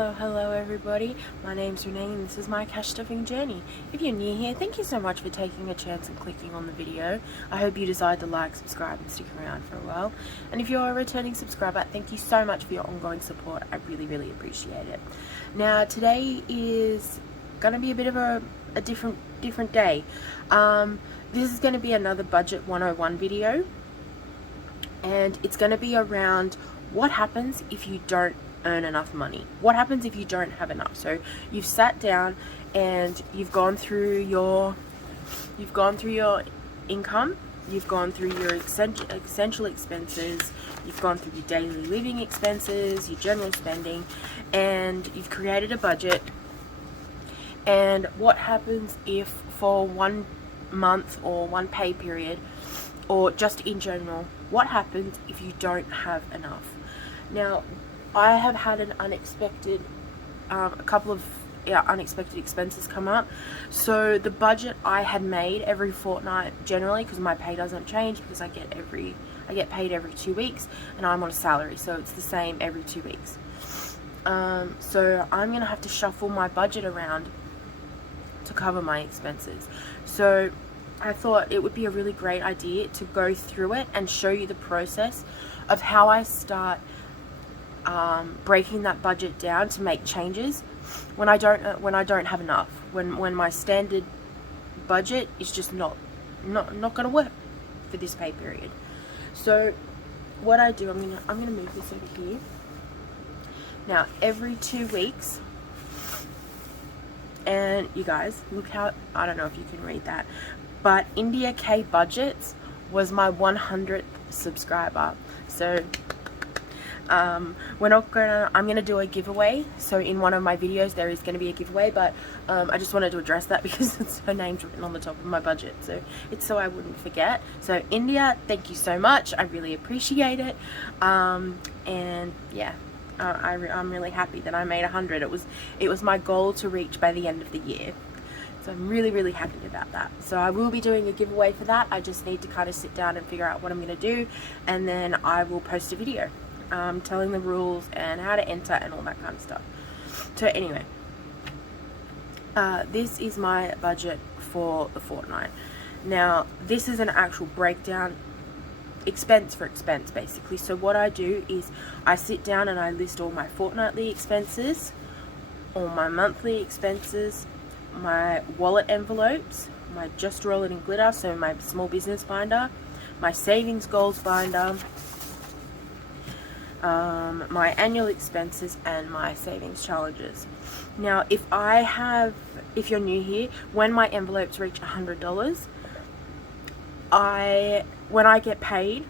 Hello everybody, my name's Renee and this is my cash stuffing journey. If you're new here, thank you so much for taking a chance and clicking on the video. I hope you decide to like, subscribe and stick around for a while. And if you're a returning subscriber, thank you so much for your ongoing support. I really appreciate it. Now today is going to be a bit of a different day. This is going to be another Budget 101 video, and it's going to be around what happens if you don't earn enough money. What happens if you don't have enough? So you've sat down and you've gone through your income, you've gone through your essential expenses, you've gone through your daily living expenses, your general spending, and you've created a budget. And what happens if for 1 month or one pay period, or just in general, what happens if you don't have enough? Now, I have had an unexpected, a couple of unexpected expenses come up. So the budget I had made every fortnight, generally, because my pay doesn't change, because I get paid every 2 weeks, and I'm on a salary, so it's the same every 2 weeks. So I'm gonna have to shuffle my budget around to cover my expenses. So I thought it would be a really great idea to go through it and show you the process of how I start breaking that budget down to make changes when I don't have enough, when my standard budget is just not gonna work for this pay period. So what I do, I'm gonna move this over here. Now every 2 weeks, and you guys, look how, I don't know if you can read that, but India K Budgets was my 100th subscriber. So I'm gonna do a giveaway. So in one of my videos there is gonna be a giveaway, but I just wanted to address that because her name's written on the top of my budget, so it's so I wouldn't forget. So India, thank you so much, I really appreciate it. And yeah, I'm really happy that I made 100. It was my goal to reach by the end of the year, so I'm really happy about that. So I will be doing a giveaway for that. I just need to kind of sit down and figure out what I'm gonna do, and then I will post a video telling the rules and how to enter and all that kind of stuff. So anyway, this is my budget for the fortnight. Now this is an actual breakdown, expense for expense, basically. So what I do is I sit down and I list all my fortnightly expenses, all my monthly expenses, my wallet envelopes, my Just Roll It in Glitter, so my small business binder, my savings goals binder, my annual expenses, and my savings challenges. Now if you're new here, when my envelopes reach $100, when I get paid,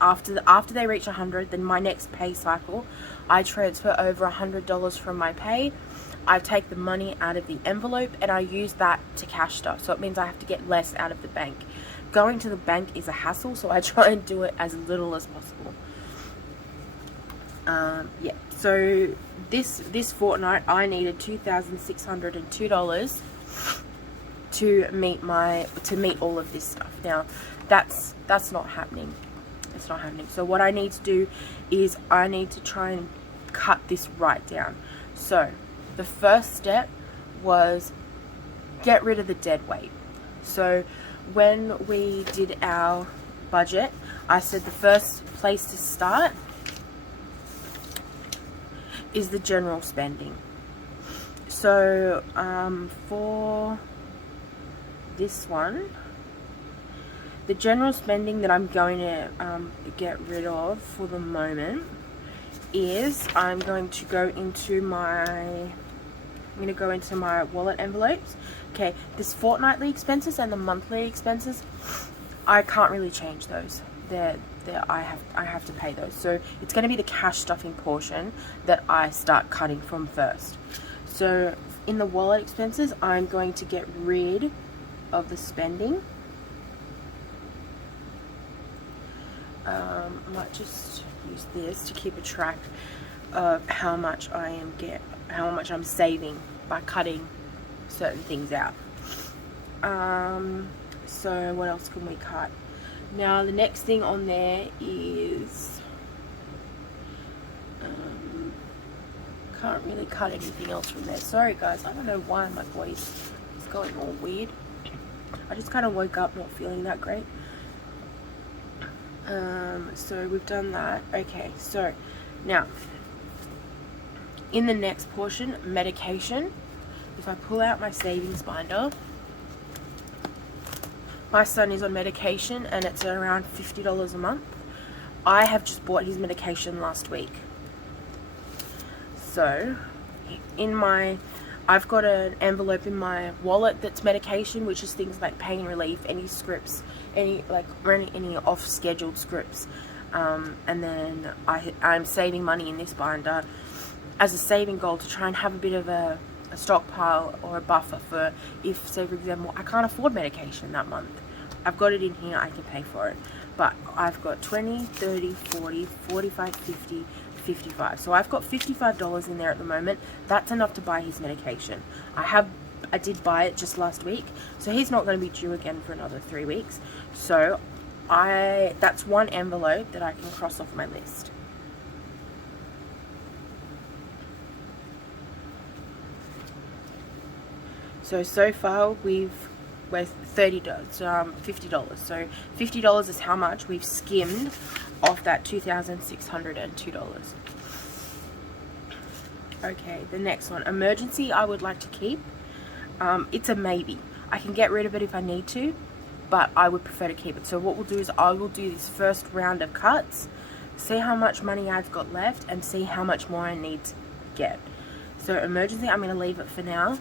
after they reach 100, then my next pay cycle, I transfer over $100 from my pay. I take the money out of the envelope and I use that to cash stuff. So it means I have to get less out of the bank. Going to the bank is a hassle, so I try and do it as little as possible. Yeah, so this fortnight I needed $2,602 to meet all of this stuff. Now that's not happening. It's not happening. So what I need to do is I need to try and cut this right down. So the first step was get rid of the dead weight. So when we did our budget, I said the first place to start is the general spending. So for this one, the general spending that I'm going to get rid of for the moment is I'm going to go into my wallet envelopes. Okay, this fortnightly expenses and the monthly expenses, I can't really change those. I have to pay those. So it's going to be the cash stuffing portion that I start cutting from first. So in the wallet expenses, I'm going to get rid of the spending. I might just use this to keep a track of how much I'm saving by cutting certain things out. So what else can we cut? Now the next thing on there is can't really cut anything else from there. Sorry guys, I don't know why my voice is going all weird. I just kind of woke up not feeling that great. So we've done that. Okay, so now in the next portion, medication. If I pull out my savings binder, my son is on medication and it's around $50 a month. I have just bought his medication last week. So I've got an envelope in my wallet that's medication, which is things like pain relief, any scripts, any off scheduled scripts, and then I'm saving money in this binder as a saving goal to try and have a bit of a stockpile or a buffer for if, say for example, I can't afford medication that month. I've got it in here, I can pay for it. But I've got 20, 30, 40, 45, 50, 55. So I've got $55 in there at the moment. That's enough to buy his medication. I did buy it just last week, so he's not going to be due again for another 3 weeks. So that's one envelope that I can cross off my list. So far we're $50. So $50 is how much we've skimmed off that $2,602. Okay, the next one, emergency. I would like to keep. It's a maybe. I can get rid of it if I need to, but I would prefer to keep it. So what we'll do is I will do this first round of cuts, see how much money I've got left, and see how much more I need to get. So emergency, I'm going to leave it for now.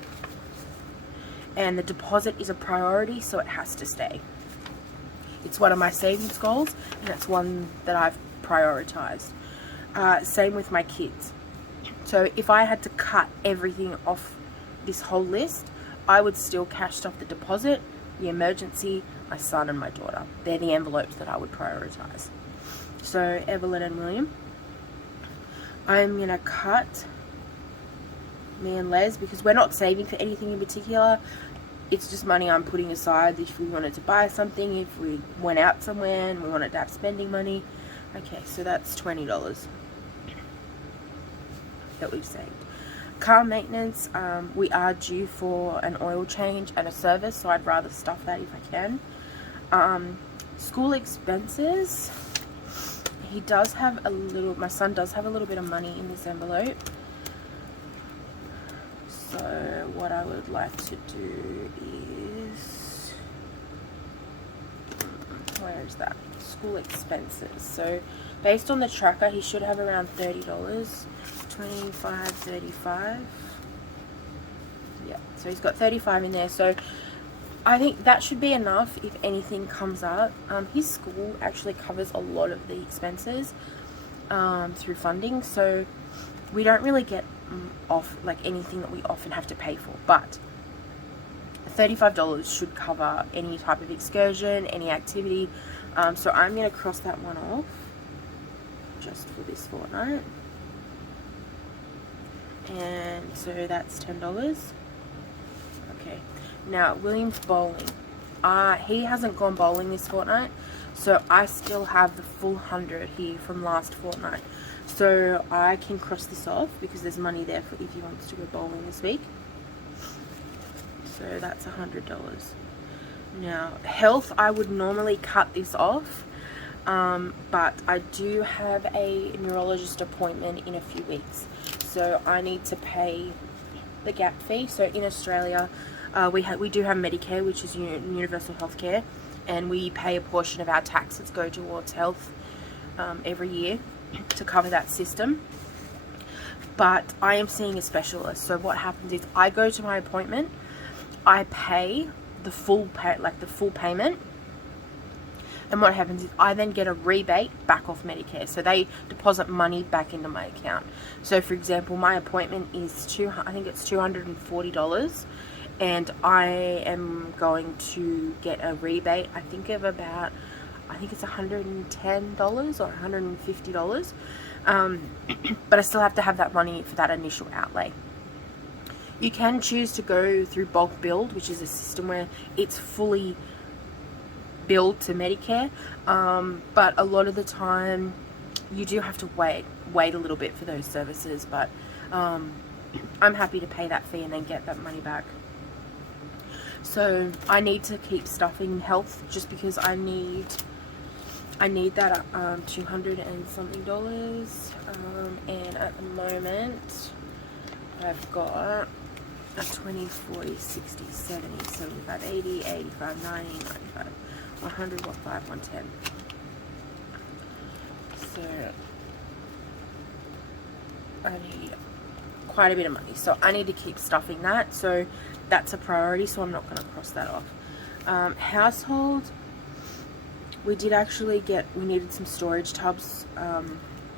And the deposit is a priority, so it has to stay. It's one of my savings goals, and it's one that I've prioritized. Same with my kids. So if I had to cut everything off this whole list, I would still cash off the deposit, the emergency, my son and my daughter. They're the envelopes that I would prioritize. So Evelyn and William, I'm going to cut me and Les, because we're not saving for anything in particular. It's just money I'm putting aside if we wanted to buy something, if we went out somewhere and we wanted to have spending money. Okay, so that's $20 that we've saved. Car maintenance, we are due for an oil change and a service, so I'd rather stuff that if I can. School expenses, my son does have a little bit of money in this envelope. So what I would like to do is, where is that? School expenses. So based on the tracker, he should have around $30, 25, 35. Yeah, so he's got 35 in there. So I think that should be enough if anything comes up. His school actually covers a lot of the expenses through funding, so we don't really get off like anything that we often have to pay for, but $35 should cover any type of excursion, any activity. So I'm going to cross that one off just for this fortnight, and so that's $10. Okay, now William's bowling. He hasn't gone bowling this fortnight, so I still have the full 100 here from last fortnight. So I can cross this off because there's money there for if he wants to go bowling this week. So that's $100. Now health, I would normally cut this off, but I do have a neurologist appointment in a few weeks, so I need to pay the gap fee. So in Australia, we do have Medicare, which is universal healthcare, and we pay a portion of our taxes go towards health every year to cover that system. But I am seeing a specialist, so what happens is I go to my appointment, I pay the full payment, and what happens is I then get a rebate back off Medicare, so they deposit money back into my account. So for example, my appointment is I think it's $240, and I am going to get a rebate, I think it's $110 or $150, but I still have to have that money for that initial outlay. You can choose to go through bulk billed, which is a system where it's fully billed to Medicare, but a lot of the time you do have to wait a little bit for those services. But I'm happy to pay that fee and then get that money back. So I need to keep stuffing health just because I need that $200 and something dollars, and at the moment I've got a 20, 40, 60, 70, 75, 80, 85, 90, 95, 100, 15, 110. So I need quite a bit of money, so I need to keep stuffing that. So that's a priority, so I'm not going to cross that off. Household, we did actually we needed some storage tubs,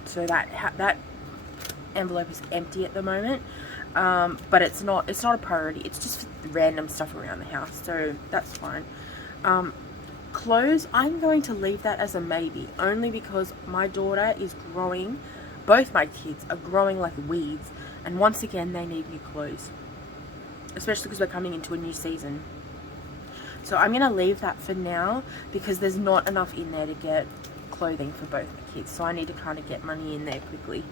so that envelope is empty at the moment, but it's not a priority. It's just random stuff around the house, so that's fine. Clothes, I'm going to leave that as a maybe, only because my daughter is growing. Both my kids are growing like weeds, and once again they need new clothes, especially because we're coming into a new season. So I'm going to leave that for now because there's not enough in there to get clothing for both my kids, so I need to kind of get money in there quickly.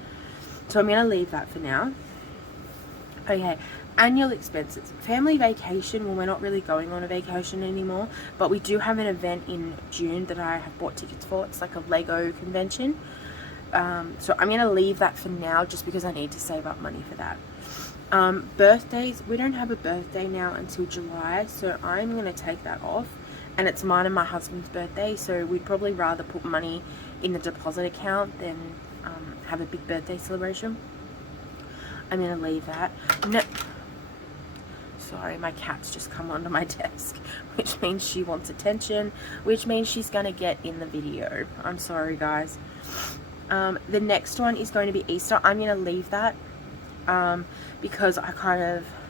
So I'm going to leave that for now. Okay, annual expenses. Family vacation, well, we're not really going on a vacation anymore, but we do have an event in June that I have bought tickets for. It's like a Lego convention. So I'm going to leave that for now just because I need to save up money for that. Birthdays, we don't have a birthday now until July, so I'm going to take that off, and it's mine and my husband's birthday, so we'd probably rather put money in the deposit account than have a big birthday celebration. I'm going to leave that. No, sorry, my cat's just come onto my desk, which means she wants attention, which means she's going to get in the video. I'm sorry, guys. The next one is going to be Easter. I'm going to leave that because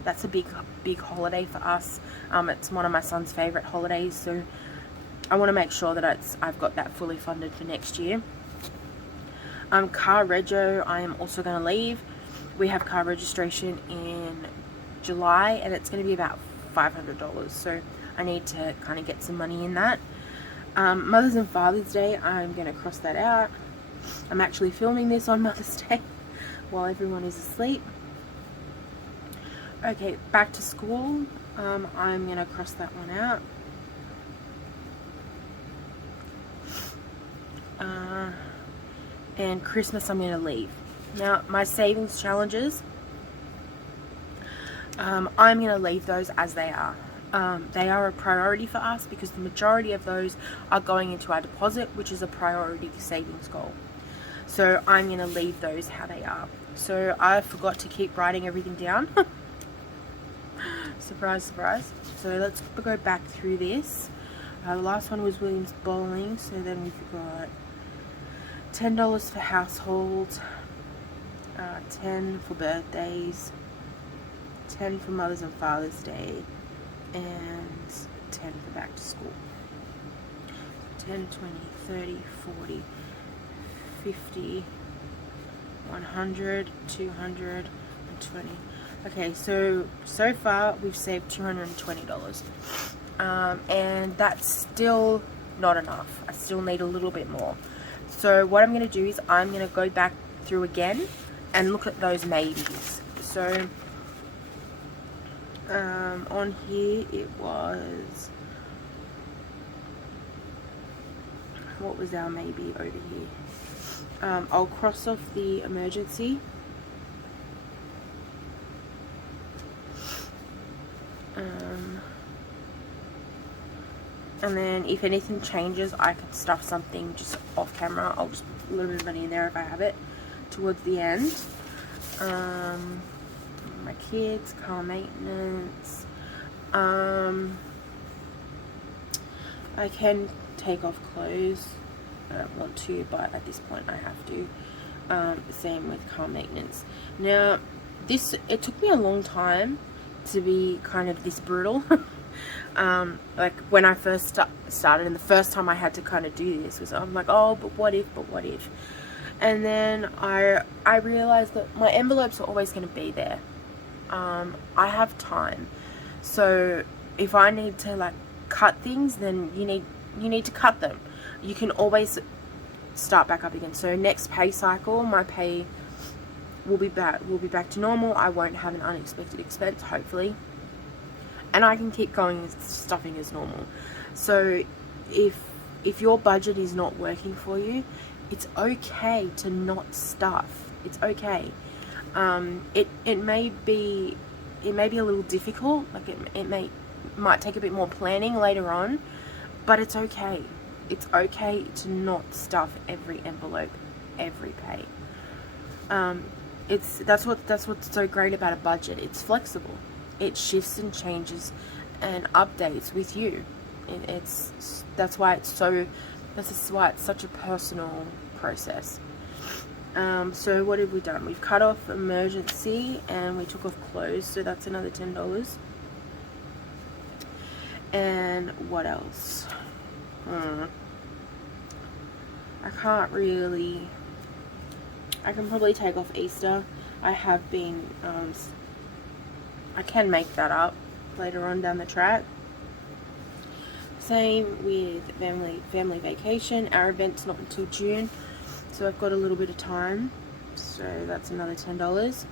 that's a big holiday for us. It's one of my son's favorite holidays, so I want to make sure that I've got that fully funded for next year. Car rego, I am also going to leave. We have car registration in July, and it's going to be about $500, so I need to kind of get some money in that. Mother's and Father's Day, I'm going to cross that out. I'm actually filming this on Mother's Day while everyone is asleep. Okay, back to school, I'm going to cross that one out. And Christmas I'm going to leave. Now, my savings challenges, I'm going to leave those as they are. They are a priority for us because the majority of those are going into our deposit, which is a priority savings goal. So I'm going to leave those how they are. So I forgot to keep writing everything down. Surprise, surprise. So let's go back through this. The last one was Williams Bowling, so then we've got $10 for household, 10 for birthdays, 10 for Mother's and Father's Day, and 10 for back to school. 10, 20, 30, 40, 50, 100, 200, and 20. Okay, so far we've saved $220. And that's still not enough. I still need a little bit more. So what I'm going to do is I'm going to go back through again and look at those maybes. So on here it was, what was our maybe over here? I'll cross off the emergency. And then if anything changes, I can stuff something just off camera. I'll just put a little bit of money in there if I have it towards the end. My kids, car maintenance. I can take off clothes. I don't want to, but at this point I have to. Same with car maintenance. Now, it took me a long time to be kind of this brutal. Like when I first started, and the first time I had to kind of do this was, I'm like, oh, but what if, and then I realized that my envelopes are always going to be there. I have time, so if I need to like cut things, then you need to cut them. You can always start back up again. So next pay cycle, my pay we'll be back to normal. I won't have an unexpected expense, hopefully, and I can keep going with stuffing as normal. So if your budget is not working for you, it's okay to not stuff. It's okay. It may be a little difficult, like it might take a bit more planning later on, but it's okay. It's okay to not stuff every envelope, every pay. That's what's so great about a budget. It's flexible. It shifts and changes and updates with you. That's why it's such a personal process. So what have we done? We've cut off emergency and we took off clothes, so that's another $10. And what else? I can probably take off Easter. I can make that up later on down the track. Same with family vacation. Our event's not until June, so I've got a little bit of time. So that's another $10.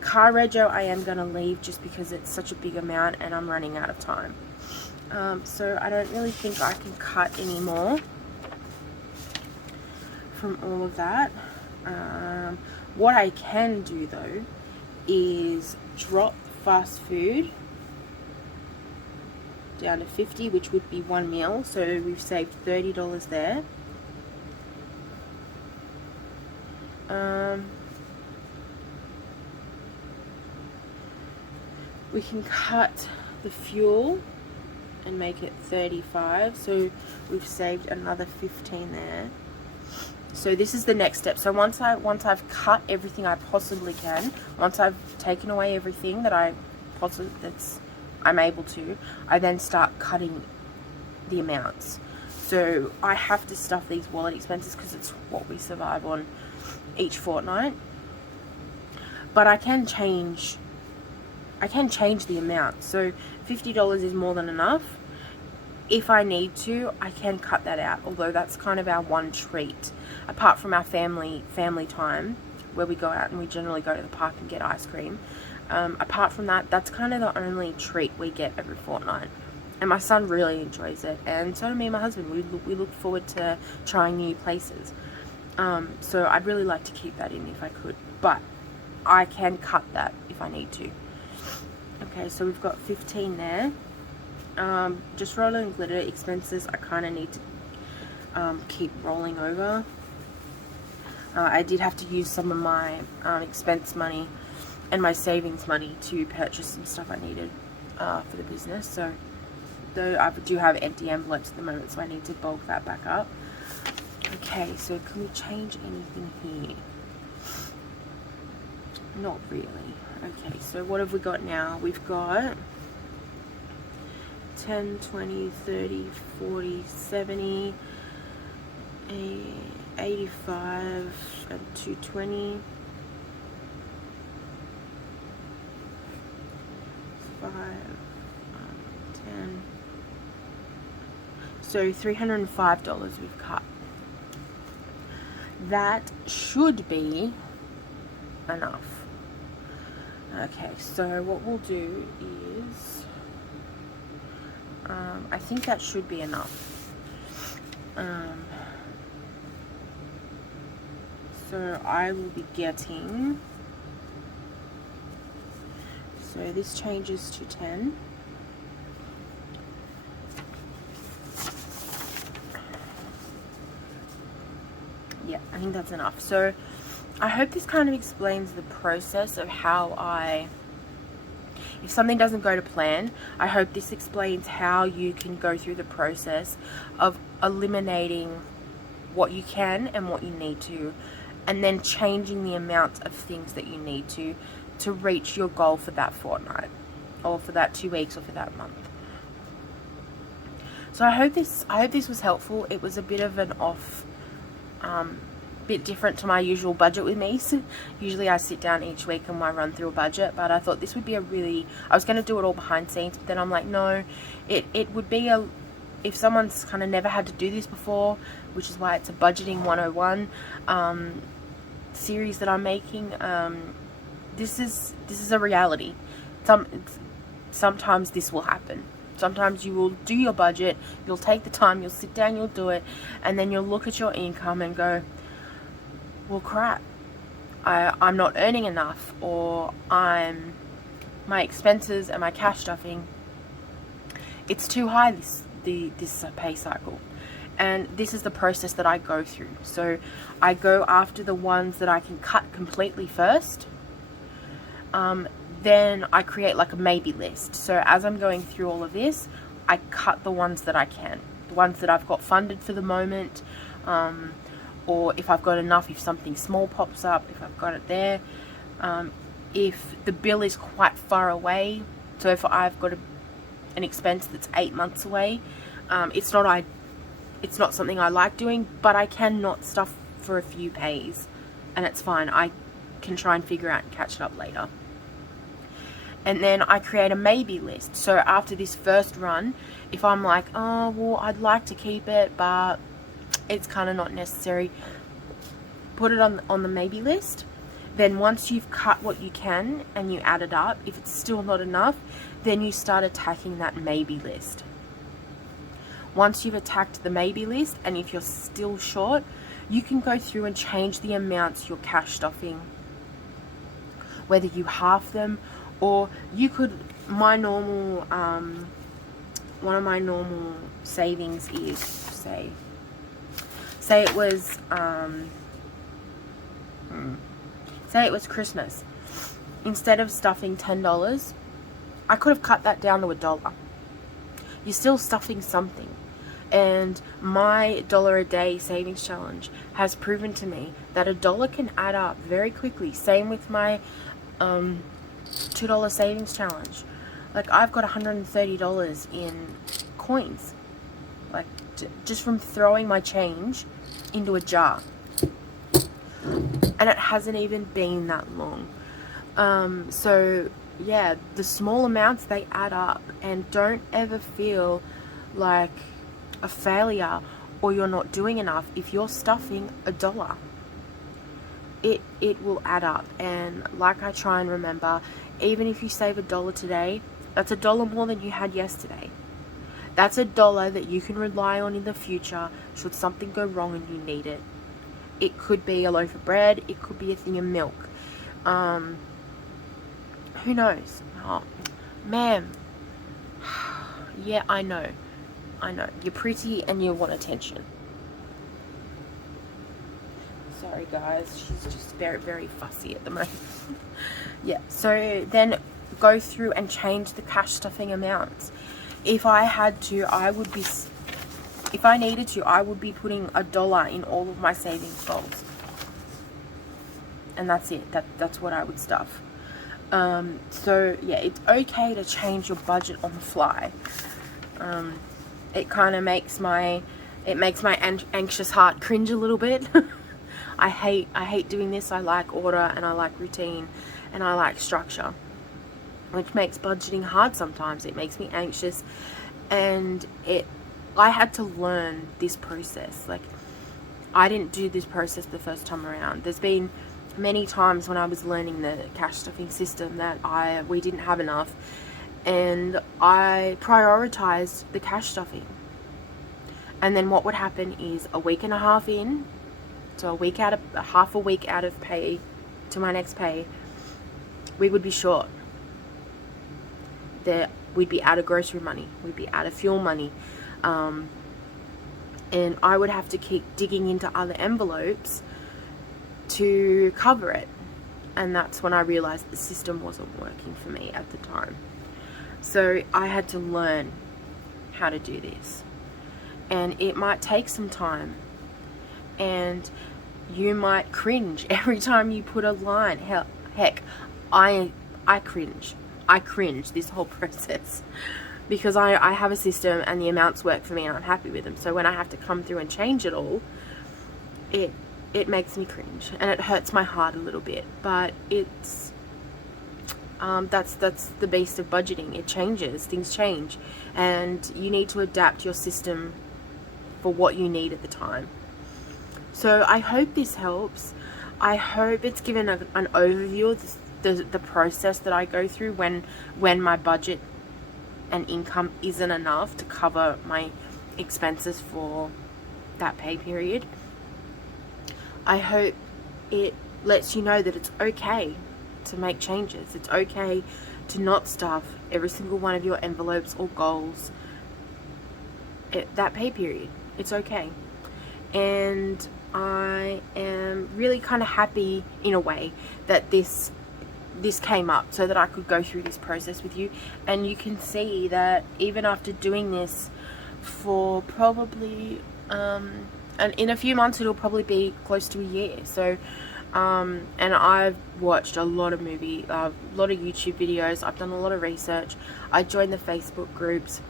Car rego I am going to leave just because it's such a big amount and I'm running out of time. So I don't really think I can cut any more from all of that. What I can do though is drop fast food down to 50, which would be one meal, so we've saved $30 there. We can cut the fuel and make it 35, so we've saved another 15 there. So this is the next step. So once I've cut everything I possibly can, once I've taken away everything that I'm able to, I then start cutting the amounts. So I have to stuff these wallet expenses because it's what we survive on each fortnight. But I can change the amount. So $50 is more than enough. If I need to, I can cut that out, although that's kind of our one treat. Apart from our family time, where we go out and we generally go to the park and get ice cream. Apart from that, that's kind of the only treat we get every fortnight. And my son really enjoys it, and so do me and my husband. We look forward to trying new places. So I'd really like to keep that in if I could, but I can cut that if I need to. Okay, so we've got 15 there. Just roller and glitter expenses I kind of need to keep rolling over. I did have to use some of my expense money and my savings money to purchase some stuff I needed for the business. So though I do have empty envelopes at the moment, so I need to bulk that back up. Okay, so can we change anything here? Not really. Okay, so what have we got now? We've got 10, 20, 30, 40, 70, 85, and 220, 5, 10. So $305 we've cut. That should be enough. Okay, so what we'll do is I think that should be enough. So I will be getting, so this changes to 10. Yeah, I think that's enough. So I hope this kind of explains the process of how if something doesn't go to plan, I hope this explains how you can go through the process of eliminating what you can and what you need to, and then changing the amount of things that you need to reach your goal for that fortnight, or for that 2 weeks, or for that month. So I hope this was helpful. It was a bit of an off, bit different to my usual budget with me. So usually I sit down each week and I run through a budget, but I thought this would be I was going to do it all behind scenes, but then I'm like, no, it would be if someone's kind of never had to do this before, which is why it's a budgeting 101, series that I'm making, this is a reality. Sometimes this will happen. Sometimes you will do your budget, you'll take the time, you'll sit down, you'll do it, and then you'll look at your income and go, well, crap, I'm not earning enough, or my expenses and my cash stuffing, it's too high this pay cycle. And this is the process that I go through. So I go after the ones that I can cut completely first. Then I create like a maybe list. So as I'm going through all of this, I cut the ones that I can. The ones that I've got funded for the moment. Or if I've got enough, if something small pops up, if I've got it there. If the bill is quite far away. So if I've got an expense that's 8 months away, it's not something I like doing, but I cannot stuff for a few pays, and it's fine. I can try and figure out and catch it up later. And then I create a maybe list. So after this first run, if I'm like, oh, well, I'd like to keep it, but it's kind of not necessary, put it on the maybe list. Then once you've cut what you can and you add it up, if it's still not enough, then you start attacking that maybe list. Once you've attacked the maybe list, and if you're still short, you can go through and change the amounts you're cash stuffing. Whether you half them, or you could, one of my normal savings is, say it was, say it was Christmas. Instead of stuffing $10, I could have cut that down to $1. You're still stuffing something. And my $1 a day savings challenge has proven to me that $1 can add up very quickly. Same with my $2 savings challenge. Like, I've got $130 in coins, like just from throwing my change into a jar, and it hasn't even been that long. So yeah, the small amounts, they add up, and don't ever feel like a failure or you're not doing enough if you're stuffing $1. It will add up. And like I try and remember, even if you save $1 today, that's $1 more than you had yesterday. That's $1 that you can rely on in the future should something go wrong and you need it. It could be a loaf of bread, it could be a thing of milk. Who knows? Oh, ma'am. Yeah, I know. You're pretty and you want attention. Sorry guys, she's just very, very fussy at the moment. Yeah, so then go through and change the cash stuffing amounts. If I had to, if I needed to, I would be putting $1 in all of my savings goals. And that's it. That's what I would stuff. So yeah, it's okay to change your budget on the fly. It kind of makes my anxious heart cringe a little bit. I hate doing this. I like order and I like routine and I like structure, which makes budgeting hard sometimes. It makes me anxious, and I had to learn this process. Like, I didn't do this process the first time around. There's been many times when I was learning the cash stuffing system that we didn't have enough, and I prioritized the cash stuffing. And then what would happen is a week and a half in, so half a week out of pay to my next pay, we would be short. We'd be out of grocery money, we'd be out of fuel money, and I would have to keep digging into other envelopes to cover it. And that's when I realized the system wasn't working for me at the time. So I had to learn how to do this, and it might take some time, and you might cringe every time you put a line. Heck, I cringe this whole process, because I have a system and the amounts work for me and I'm happy with them. So when I have to come through and change it all, it makes me cringe and it hurts my heart a little bit. But it's that's the beast of budgeting. It changes, things change, and you need to adapt your system for what you need at the time. So I hope this helps. I hope it's given an overview of the process that I go through when my budget and income isn't enough to cover my expenses for that pay period. I hope it lets you know that it's okay to make changes. It's okay to not stuff every single one of your envelopes or goals that pay period. It's okay. And I am really kind of happy in a way that this came up so that I could go through this process with you. And you can see that even after doing this for probably and in a few months it'll probably be close to a year. So and I've watched a lot of a lot of YouTube videos. I've done a lot of research. I joined the Facebook groups.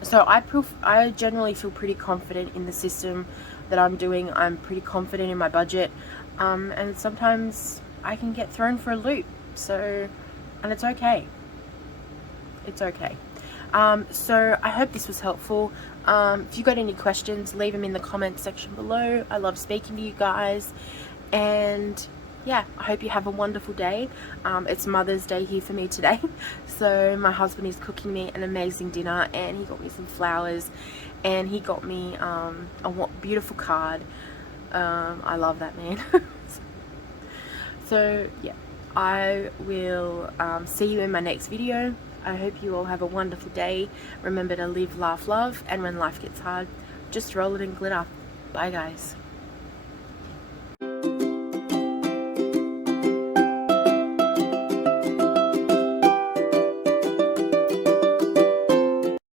So I generally feel pretty confident in the system that I'm doing. I'm pretty confident in my budget, and sometimes I can get thrown for a loop. So, and it's okay. It's okay. So I hope this was helpful. If you got any questions, leave them in the comments section below. I love speaking to you guys, and yeah, I hope you have a wonderful day. It's Mother's Day here for me today, so my husband is cooking me an amazing dinner, and he got me some flowers, and he got me a beautiful card. I love that man. So yeah, I will see you in my next video. I hope you all have a wonderful day. Remember to live, laugh, love, and when life gets hard, just roll it in glitter. Bye guys.